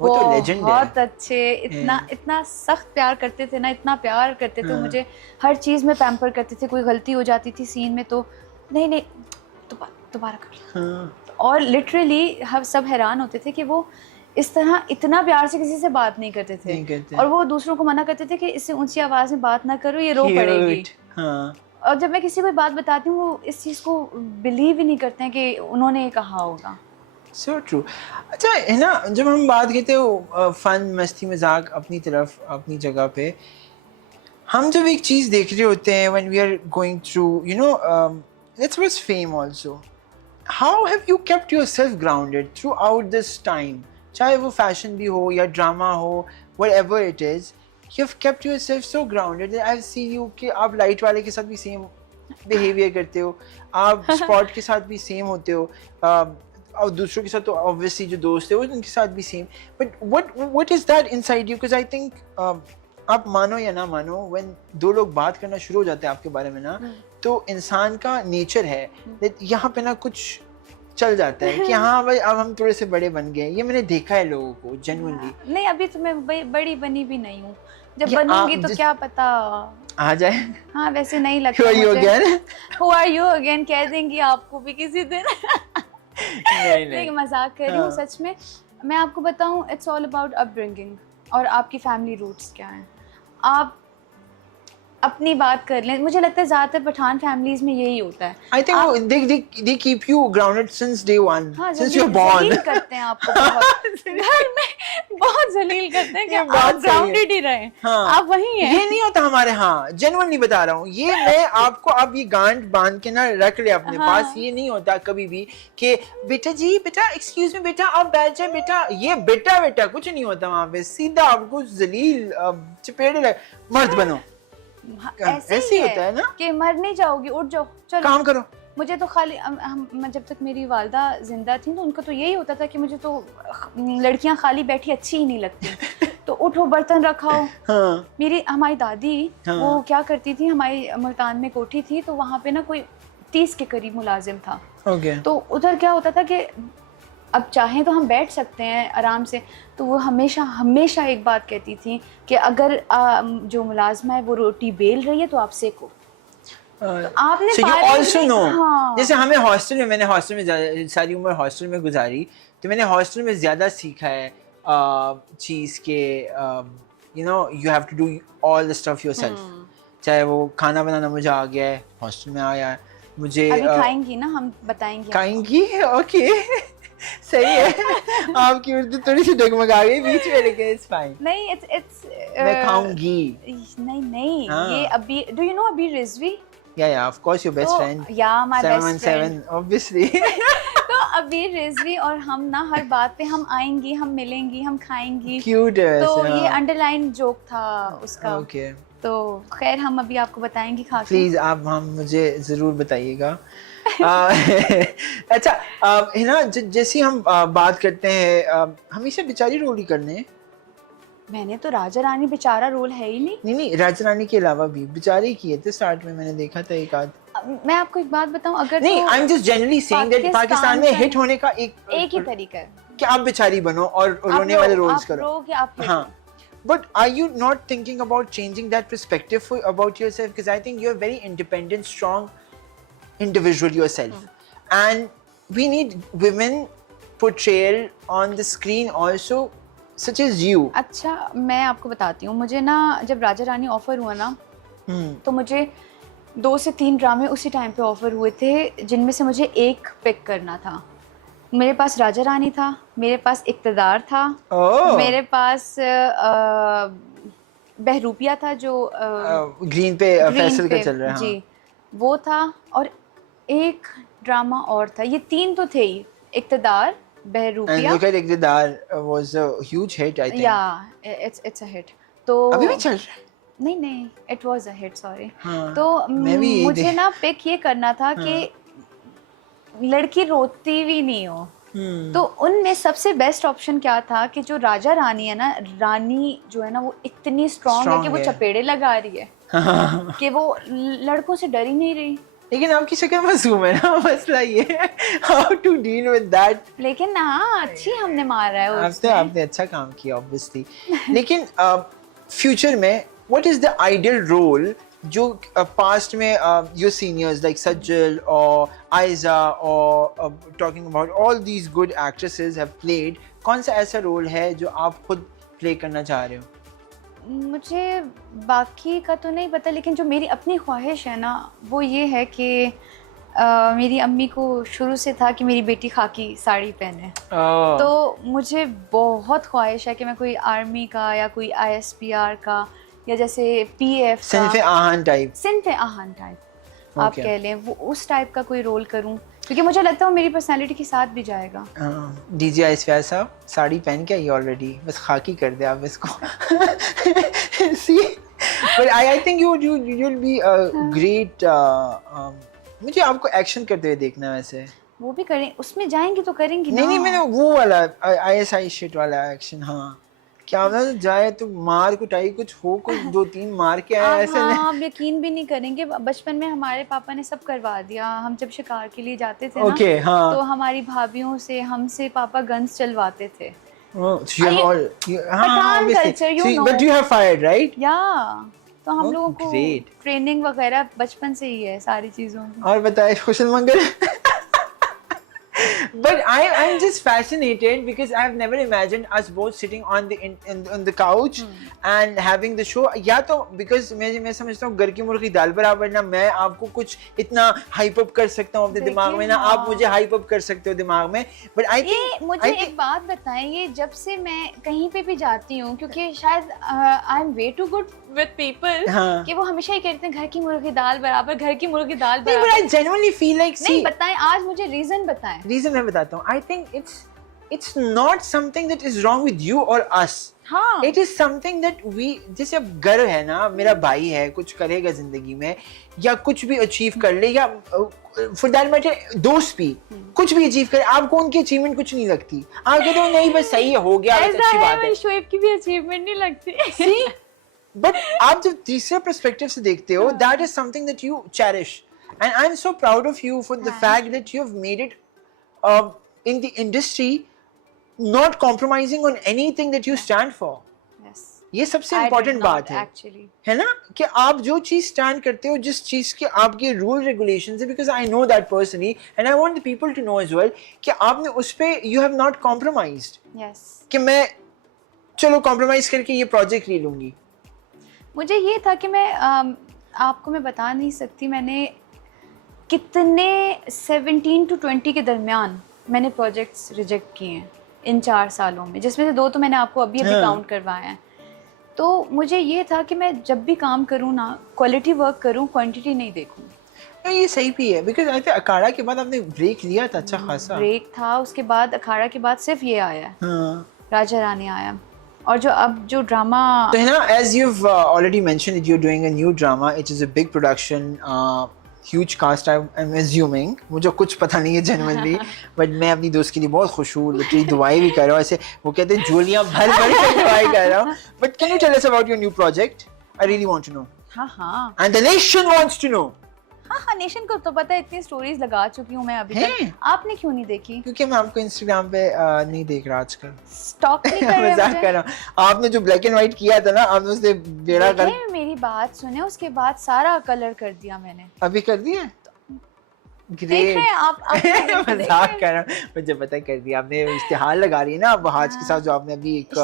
वो तो लेजेंड है। बहुत अच्छे, इतना सख्त प्यार करते थे ना, इतना प्यार करते थे मुझे, हर चीज़ में पैम्पर करते थे। कोई गलती हो जाती थी सीन में तो नहीं नहीं दोबारा कर। और लिटरली हम सब हैरान होते थे कि वो इस तरह इतना प्यार से किसी से बात नहीं करते थे। और वो दूसरों को मना करते थे कि इससे ऊंची आवाज में बात ना करो, ये रो पड़ेगी। और जब मैं किसी को बात बताती हूँ वो इस चीज़ को बिलीव ही नहीं करते हैं कि उन्होंने ये कहा होगा। So true. अच्छा है ना, जब हम बात करते हो फन मस्ती मजाक अपनी तरफ अपनी जगह पे, हम जब एक चीज़ देख रहे होते हैं when we are going through you know let's suppose fame also, how have you kept yourself grounded throughout this time? चाहे वो फैशन भी हो या ड्रामा हो, whatever it is, you have kept yourself so grounded that I've seen you कि आप light वाले के साथ भी सेम बिहेवियर करते हो, आप स्पॉट के साथ भी सेम होते हो, और दूसरों के साथ तो ऑब्वियसली जो दोस्त है वो उनके साथ भी same. But what is that inside you? Because I think आप मानो या ना मानो, व्हेन दो लोग बात करना शुरू हो जाते हैं आपके बारे में ना, तो इंसान का नेचर है यहाँ पे ना कुछ चल जाता है कि हाँ भाई अब हम थोड़े से बड़े बन गए। ये मैंने देखा है लोगों को जेन्युइनली। नहीं अभी तो मैं बड़ी बनी भी नहीं हूँ, जब बनूंगी तो क्या पता आ जाए। हाँ वैसे नहीं लगता मुझे। Who are you again कह देंगी आपको भी किसी दिन। नहीं मजाक कर रही हूँ सच में। मैं आपको बताऊँ, इट्स ऑल अबाउट अपब्रिंगिंग और आपकी फैमिली रूट्स क्या हैं। आप अपनी बात कर लें, मुझे लगता है ज्यादातर पठान फैमिलीज में यही होता है। I think they keep you grounded since day one, since you're born. जलील करते हैं आपको बहुत घर में बहुत जलील करते हैं कि आप ग्राउंडेड ही रहें। आप वही हैं। ये नहीं होता हमारे यहाँ, जेन्युइनली बता रहा हूँ। ये मैं आपको अब ये गांठ बांध के ना रख ले अपने पास। ये नहीं होता कभी भी कि बेटा जी बेटा एक्सक्यूज मी बेटा आप बैठ जाए बेटा, ये बेटा बेटा कुछ नहीं होता वहाँ पे। सीधा आपको जलील चपेड़े लगे, मर्द बनो। ऐसे ही होता है ना कि मर नहीं जाओगी, उठ जाओ चलो काम करो। मुझे तो खाली जब तक मेरी वालदा जिंदा थी तो उनका तो यही होता था कि मुझे तो लड़कियां खाली बैठी अच्छी ही नहीं लगती। तो उठो बर्तन रखाओ। हमारी दादी वो क्या करती थी, हमारी मुल्तान में कोठी थी तो वहाँ पे ना कोई 30 के करीब मुलाजिम था। तो उधर क्या होता था कि अब चाहें तो हम बैठ सकते हैं आराम से, तो वो हमेशा एक बात कहती थी कि अगर जो मुलाजमा है वो रोटी बेल रही है तो आप सेको। तो आपने so you also know, जैसे हमें हॉस्टल में, मैंने हॉस्टल में सारी उम्र हॉस्टल में गुजारी, तो मैंने हॉस्टल में ज़्यादा सीखा है चीज़ के you know you have to do all the stuff yourself. चाहे वो खाना बनाना मुझे आ गया है, हॉस्टल में आया है मुझे। अभी खाएंगी ना, हम बताएंगे। खाएंगी ओके सही है। आपकी उर्दू थोड़ी सी डगमगा गई बीच में, लेकिन इट्स फाइन। नहीं इट्स मैं खाऊंगी। नहीं ये अभी डू यू नो अभी Rizvi? Yeah, of course, your best friend. Yeah, my best friend. Obviously. तो अभी रिजवी और हम ना हर बात पे हम आएंगी, हम मिलेंगी, हम खाएंगी। Cute है। तो ये अंडरलाइन जोक था उसका। Okay. तो खैर हम अभी आपको बताएंगे खा के। Please आप हम मुझे ज़रूर बताइएगा। अच्छा है ना, जैसे हम बात करते हैं हमेशा बेचारी रोल ही करने हैं। मैंने तो राजा रानी बेचारा रोल है ही नहीं। नहीं राजा रानी के अलावा भी बेचारे किए थे स्टार्ट में, मैंने देखा था एक आध। मैं आपको एक बात बताऊं, अगर नहीं I am just generally saying that Pakistan में हिट होने का एक ही तरीका है कि आप बेचारी बनो और रोने वाले रोल्स करो। हाँ, but are you not thinking about changing that perspective about yourself? Because I think you're a very independent, strong individual yourself, and we need women portrayal on the screen also, such as you. अच्छा मैं आपको बताती हूँ, मुझे ना जब Raja Rani offer हुआ ना तो मुझे 2 से 3 ड्रामे उसी टाइम पे ऑफर हुए थे जिनमें से मुझे एक पिक करना था। मेरे पास राजा रानी था, मेरे पास इक्तदार था, मेरे पास बहरूपिया था जो ग्रीन पे फैसल का चल रहा है। जी वो था, और एक ड्रामा और था। ये 3 तो थे ही, इक्तदार, बहरूपिया। And look at इक्तदार was a huge hit, I think. Yeah, it's a hit. तो अभी भी चल रहा है? नहीं, it was a hit, sorry. तो मुझे ना पिक ये करना था कि लड़की रोती भी नहीं हो। तो उनमें सबसे बेस्ट ऑप्शन क्या था कि जो राजा रानी है ना, रानी जो है ना वो इतनी स्ट्रॉन्ग है कि वो चपेड़े लगा रही है कि वो लड़कों से डर ही नहीं रही। लेकिन आपकी शक्ल मासूम है ना, मसला ये है how to deal with that. लेकिन हाँ अच्छी हमने मारा है उसमें। आपने अच्छा काम किया ऑब्वियसली। लेकिन फ्यूचर में what is the ideal role जो पास्ट में योर सीनियर्स लाइक सज्जल और आयजा और talking about all these good actresses have played, कौन सा ऐसा रोल है जो आप खुद प्ले करना चाह रहे हो? मुझे बाकी का तो नहीं पता, लेकिन जो मेरी अपनी ख्वाहिश है ना वो ये है कि मेरी अम्मी को शुरू से था कि मेरी बेटी खाकी साड़ी पहने। तो मुझे बहुत ख्वाहिश है कि मैं कोई आर्मी का या कोई ISPR का या जैसे PF का सिंफ आहान टाइप आप कह लें, वो उस टाइप का कोई रोल करूं, क्योंकि मुझे लगता है वो मेरी पर्सनालिटी के साथ भी जाएगा। DJ ISPR साहब साड़ी पहन के आई ऑलरेडी, बस खाकी कर दे आप इसको। See, but I think you'll be a great मुझे आपको एक्शन करते हुए देखना है वैसे। वो भी करें, उसमें जाएंगी तो करेंगी ना। नहीं मैंने वो वाला ISI शिट वाला एक्शन, हाँ क्या पता जाए तो मार कुटाई कुछ हो, कुछ 2-3 मार के आए ऐसे नहीं। आप यकीन भी नहीं करेंगे, बचपन में हमारे पापा ने सब करवा दिया। हम जब शिकार के लिए जाते थे okay, ना हाँ. तो हमारी भाभियों से हमसे पापा गन्स चलवाते थे। So you have all, Pathan culture, you know. But you have fired, right? या तो हम लोगों को great. ट्रेनिंग वगैरह बचपन से ही है सारी चीजों की। और बताए खुशल मंगल। But I'm just fascinated because I've never imagined us both sitting on the couch and having the show. या तो because मैं समझता हूँ घर की मुर्गी दाल बराबर, ना मैं आपको कुछ इतना हाइप अप कर सकता हूँ अपने दिमाग में, ना आप मुझे हाइप अप कर सकते हो दिमाग में। But I think मुझे एक बात बताएं, ये जब से मैं कहीं पे भी जाती हूँ, क्योंकि शायद I am way too good with people कि वो हमेशा ही कहते हैं घर की मुर्गी दाल बराबर, घर की मुर्गी दाल बराबर। But I genuinely feel like नहीं बताएं, आज मुझे रीजन बताएं। रीजन मैं बताता हूँ। I think it's not something that is wrong with you or us. हाँ। It is something that we, जैसे अब गर्व है ना, मेरा भाई है कुछ करेगा जिंदगी में या कुछ भी अचीव कर ले, या for that matter दोस्त भी कुछ भी अचीव करे, आपको उनकी अचीवमेंट कुछ नहीं लगती, आप कहते हो नहीं बस सही है, हो गया, अच्छी बात है। शोएब की भी अचीवमेंट नहीं लगती। बट आप जब तीसरे पर्सपेक्टिव से देखते हो, that is something that you cherish, and I'm so proud of you for the fact that you have made it in the industry, not compromising on anything that you stand for. Yes. ये सबसे important बात है actually. है ना, कि आप जो चीज स्टैंड करते हो, जिस चीज के आपके रूल रेगुलेशंस है, because I know that personally and I want the people to know as well कि आपने उस पे you have not compromised. Yes. कि मैं चलो compromise करके ये project ले लूंगी। मुझे ये था कि मैं आपको मैं बता नहीं सकती मैंने कितने 17 to 20 के दरमियान मैंने प्रोजेक्ट्स रिजेक्ट किए हैं इन 4 सालों में, जिसमें से 2 तो मैंने आपको अभी काउंट करवाए हैं। तो मुझे ये था कि मैं जब भी काम करूँ ना, क्वालिटी वर्क करूँ, क्वांटिटी नहीं देखूँ। ये सही भी है, बिकॉज आई थिंक अखाड़ा के बाद आपने ब्रेक लिया था अच्छा खासा। ब्रेक था, उसके बाद अखाड़ा के बाद सिर्फ ये आया है, राजा रानी आया, और जो अब जो ड्रामा तो है ना, as you've already mentioned that you're doing a new drama, it is a big production, huge cast I'm assuming, मुझे कुछ पता नहीं है genuinely, but मैं अपनी दोस्त के लिए बहुत खुश हूँ, लिटरली दुआएं भी कर रहा हूँ, ऐसे वो कहते हैं झोलियाँ भर भर के दुआएं कर रहा हूँ। But can you tell us about your new project? I really want to know. हाँ And the nation wants to know. हाँ, नेशन को तो पता है, इतनी स्टोरीज लगा चुकी हूँ मैं अभी तक। आपने क्यों नहीं देखी? क्योंकि मैं आपको इंस्टाग्राम पे नहीं देख रहा आजकल। स्टॉक नहीं कर रहे मजाक कर रहा हूँ। आपने जो ब्लैक एंड व्हाइट किया था ना, आपने उससे बेड़ा कर, मेरी बात सुने, उसके बाद सारा कलर कर दिया मैंने। अभी कर दिया? देख रहे हैं आप मजाक कर रहा हूँ, मुझे पता कर दिया आपने। इश्तिहार लगा रही है ना आप वहाज के साथ, जो आपने अभी एक